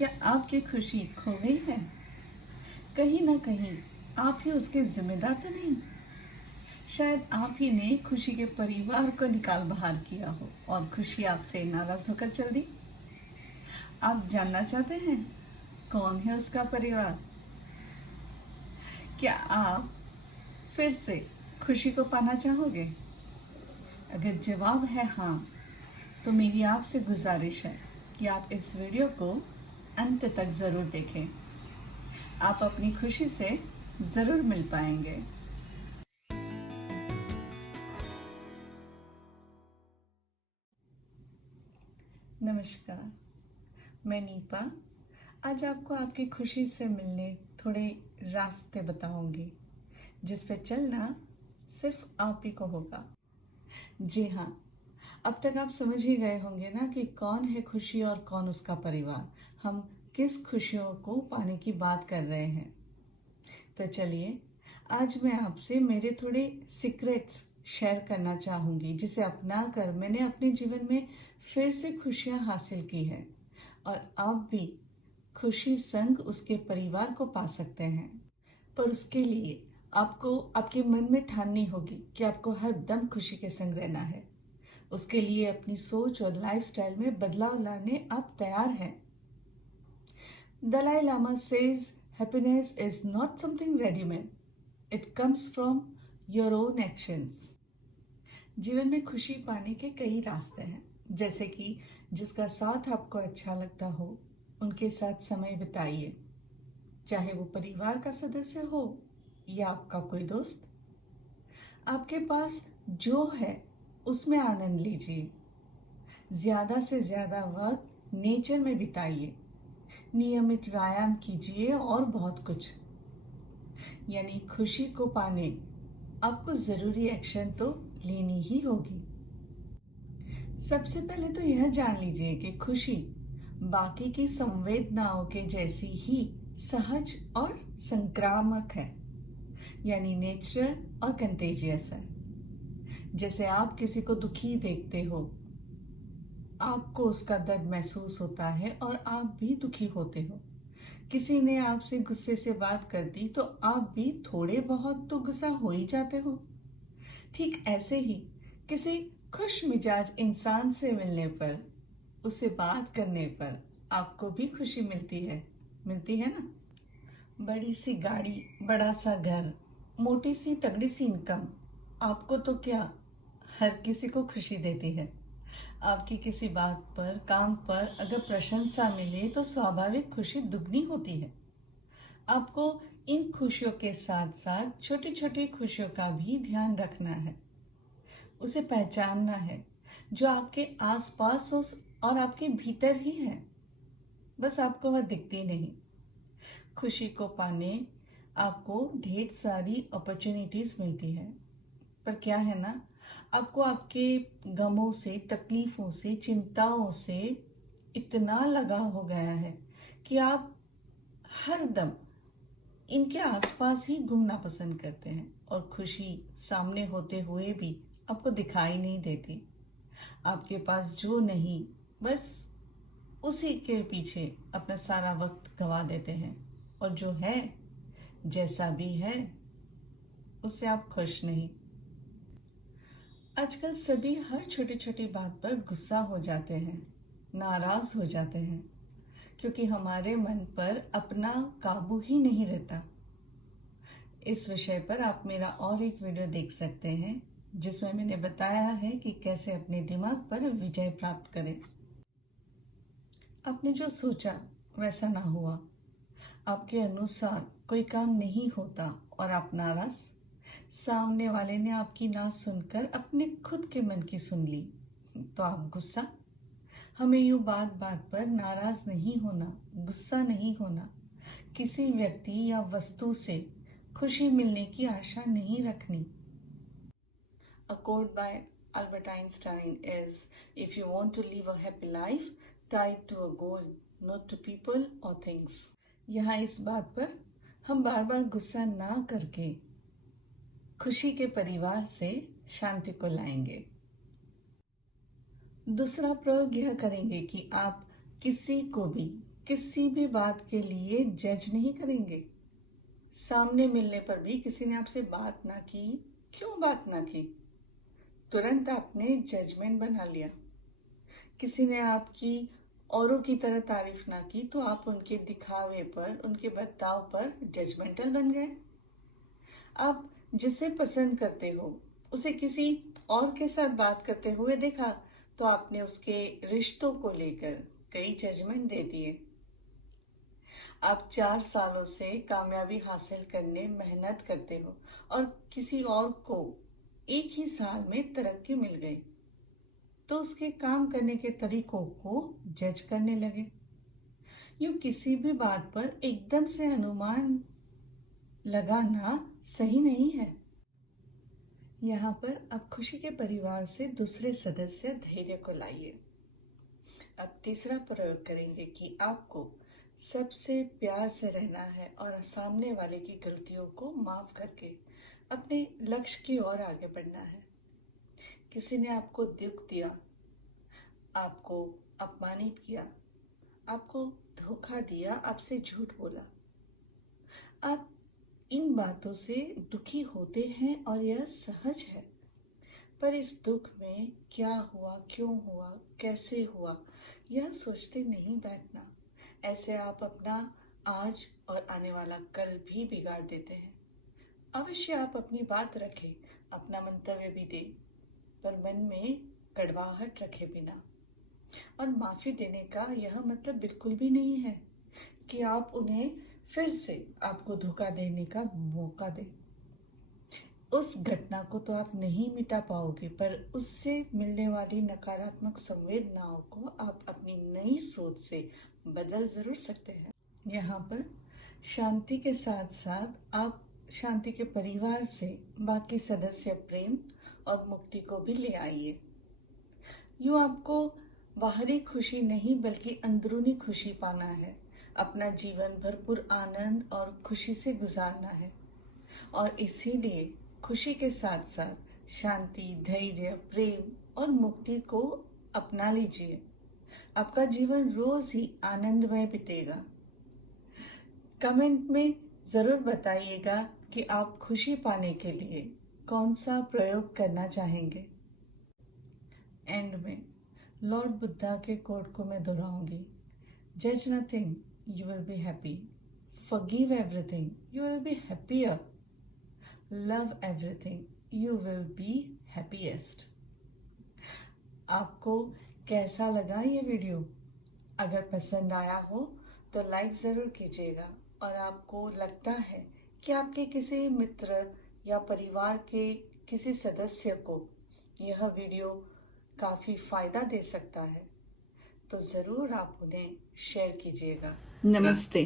क्या आपकी खुशी खो गई है? कहीं ना कहीं आप ही उसके जिम्मेदार तो नहीं? शायद आप ही ने खुशी के परिवार को निकाल बाहर किया हो और खुशी आपसे नाराज होकर चल दी। आप जानना चाहते हैं कौन है उसका परिवार? क्या आप फिर से खुशी को पाना चाहोगे? अगर जवाब है हाँ, तो मेरी आपसे गुजारिश है कि आप इस वीडियो को अंत तक ज़रूर देखें। आप अपनी खुशी से ज़रूर मिल पाएंगे। नमस्कार, मैं नीपा। आज आपको आपकी खुशी से मिलने थोड़े रास्ते बताऊंगी जिस पे चलना सिर्फ आप ही को होगा। जी हाँ, अब तक आप समझ ही गए होंगे ना कि कौन है खुशी और कौन उसका परिवार। हम किस खुशियों को पाने की बात कर रहे हैं। तो चलिए, आज मैं आपसे मेरे थोड़े सीक्रेट्स शेयर करना चाहूँगी जिसे अपना कर मैंने अपने जीवन में फिर से खुशियाँ हासिल की है और आप भी खुशी संग उसके परिवार को पा सकते हैं। पर उसके लिए आपको आपके मन में ठाननी होगी कि आपको हर दम खुशी के संग रहना है। उसके लिए अपनी सोच और लाइफस्टाइल में बदलाव लाने आप तैयार हैं। Dalai Lama says happiness is not something ready-made. It comes from your own actions. जीवन में खुशी पाने के कई रास्ते हैं, जैसे कि जिसका साथ आपको अच्छा लगता हो उनके साथ समय बिताइए, चाहे वो परिवार का सदस्य हो या आपका कोई दोस्त। आपके पास जो है उसमें आनंद लीजिए। ज़्यादा से ज़्यादा वक्त नेचर में बिताइए, नियमित व्यायाम कीजिए और बहुत कुछ। यानी खुशी को पाने आपको ज़रूरी एक्शन तो लेनी ही होगी। सबसे पहले तो यह जान लीजिए कि खुशी बाकी की संवेदनाओं के जैसी ही सहज और संक्रामक है, यानी नेचुरल और कंटेजियस है। जैसे आप किसी को दुखी देखते हो, आपको उसका दर्द महसूस होता है और आप भी दुखी होते हो। किसी ने आपसे गुस्से से बात कर दी तो आप भी थोड़े बहुत तो गुस्सा हो ही जाते हो। ठीक ऐसे ही किसी खुश मिजाज इंसान से मिलने पर, उससे बात करने पर आपको भी खुशी मिलती है ना। बड़ी सी गाड़ी, बड़ा सा घर, मोटी सी तगड़ी सी इनकम, आपको तो क्या, हर किसी को खुशी देती है। आपकी किसी बात पर, काम पर अगर प्रशंसा मिले तो स्वाभाविक खुशी दुगनी होती है। आपको इन खुशियों के साथ साथ छोटी छोटी खुशियों का भी ध्यान रखना है, उसे पहचानना है जो आपके आसपास और आपके भीतर ही है, बस आपको वह दिखती नहीं। खुशी को पाने आपको ढेर सारी अपॉर्चुनिटीज मिलती है, पर क्या है ना, आपको आपके गमों से, तकलीफों से, चिंताओं से इतना लगाव हो गया है कि आप हर दम इनके आसपास ही घूमना पसंद करते हैं और खुशी सामने होते हुए भी आपको दिखाई नहीं देती। आपके पास जो नहीं, बस उसी के पीछे अपना सारा वक्त गंवा देते हैं और जो है, जैसा भी है, उससे आप खुश नहीं। आजकल सभी हर छोटी छोटी बात पर गुस्सा हो जाते हैं, नाराज हो जाते हैं, क्योंकि हमारे मन पर अपना काबू ही नहीं रहता। इस विषय पर आप मेरा और एक वीडियो देख सकते हैं जिसमें मैंने बताया है कि कैसे अपने दिमाग पर विजय प्राप्त करें। आपने जो सोचा वैसा ना हुआ, आपके अनुसार कोई काम नहीं होता और आप नाराज, सामने वाले ने आपकी ना सुनकर अपने खुद के मन की सुन ली तो आप गुस्सा। हमें यूं बात बात पर नाराज नहीं होना, गुस्सा नहीं होना, किसी व्यक्ति या वस्तु से खुशी मिलने की आशा नहीं रखनी। A quote by Albert Einstein is, if you want to live a happy life, tie it to a goal, not to people or things. यहाँ इस बात पर हम बार बार गुस्सा ना करके खुशी के परिवार से शांति को लाएंगे। दूसरा प्रयोग यह करेंगे कि आप किसी को भी किसी भी बात के लिए जज नहीं करेंगे। सामने मिलने पर भी किसी ने आपसे बात ना की, क्यों बात ना की, तुरंत आपने जजमेंट बना लिया। किसी ने आपकी औरों की तरह तारीफ ना की तो आप उनके दिखावे पर, उनके बर्ताव पर जजमेंटल बन गए। आप जिसे पसंद करते हो उसे किसी और के साथ बात करते हुए देखा तो आपने उसके रिश्तों को लेकर कई जजमेंट दे दिए। आप 4 सालों से कामयाबी हासिल करने मेहनत करते हो और किसी और को एक ही साल में तरक्की मिल गई तो उसके काम करने के तरीकों को जज करने लगे। यूं किसी भी बात पर एकदम से अनुमान लगाना सही नहीं है। यहाँ पर अब खुशी के परिवार से दूसरे सदस्य धैर्य को लाइए। अब तीसरा प्रयोग करेंगे कि आपको सबसे प्यार से रहना है और सामने वाले की गलतियों को माफ करके अपने लक्ष्य की ओर आगे बढ़ना है। किसी ने आपको दुख दिया, आपको अपमानित किया, आपको धोखा दिया, आपसे झूठ बोला, आप इन बातों से दुखी होते हैं और यह सहज है। पर इस दुख में क्या हुआ, क्यों हुआ, कैसे हुआ, यह सोचते नहीं बैठना। ऐसे आप अपना आज और आने वाला कल भी बिगाड़ देते हैं। अवश्य आप अपनी बात रखें, अपना मंतव्य भी दें, पर मन में कड़वाहट रखे बिना। और माफी देने का यह मतलब बिल्कुल भी नहीं है कि आप उन्हें फिर से आपको धोखा देने का मौका दें। उस घटना को तो आप नहीं मिटा पाओगे, पर उससे मिलने वाली नकारात्मक संवेदनाओं को आप अपनी नई सोच से बदल जरूर सकते हैं। यहाँ पर शांति के साथ साथ आप शांति के परिवार से बाकी सदस्य प्रेम और मुक्ति को भी ले आइए। यूं आपको बाहरी खुशी नहीं बल्कि अंदरूनी खुशी पाना है। अपना जीवन भरपूर आनंद और खुशी से गुजारना है और इसीलिए खुशी के साथ साथ शांति, धैर्य, प्रेम और मुक्ति को अपना लीजिए। आपका जीवन रोज ही आनंदमय बीतेगा। कमेंट में जरूर बताइएगा कि आप खुशी पाने के लिए कौन सा प्रयोग करना चाहेंगे। एंड में लॉर्ड बुद्धा के कोट को मैं दोहराऊंगी। जज nothing, you will be happy. Forgive everything, you will be happier. Love everything, you will be happiest. आपको कैसा लगा ये वीडियो? अगर पसंद आया हो तो लाइक ज़रूर कीजिएगा और आपको लगता है कि आपके किसी मित्र या परिवार के किसी सदस्य को यह वीडियो काफ़ी फ़ायदा दे सकता है तो ज़रूर आप उन्हें शेयर कीजिएगा। नमस्ते।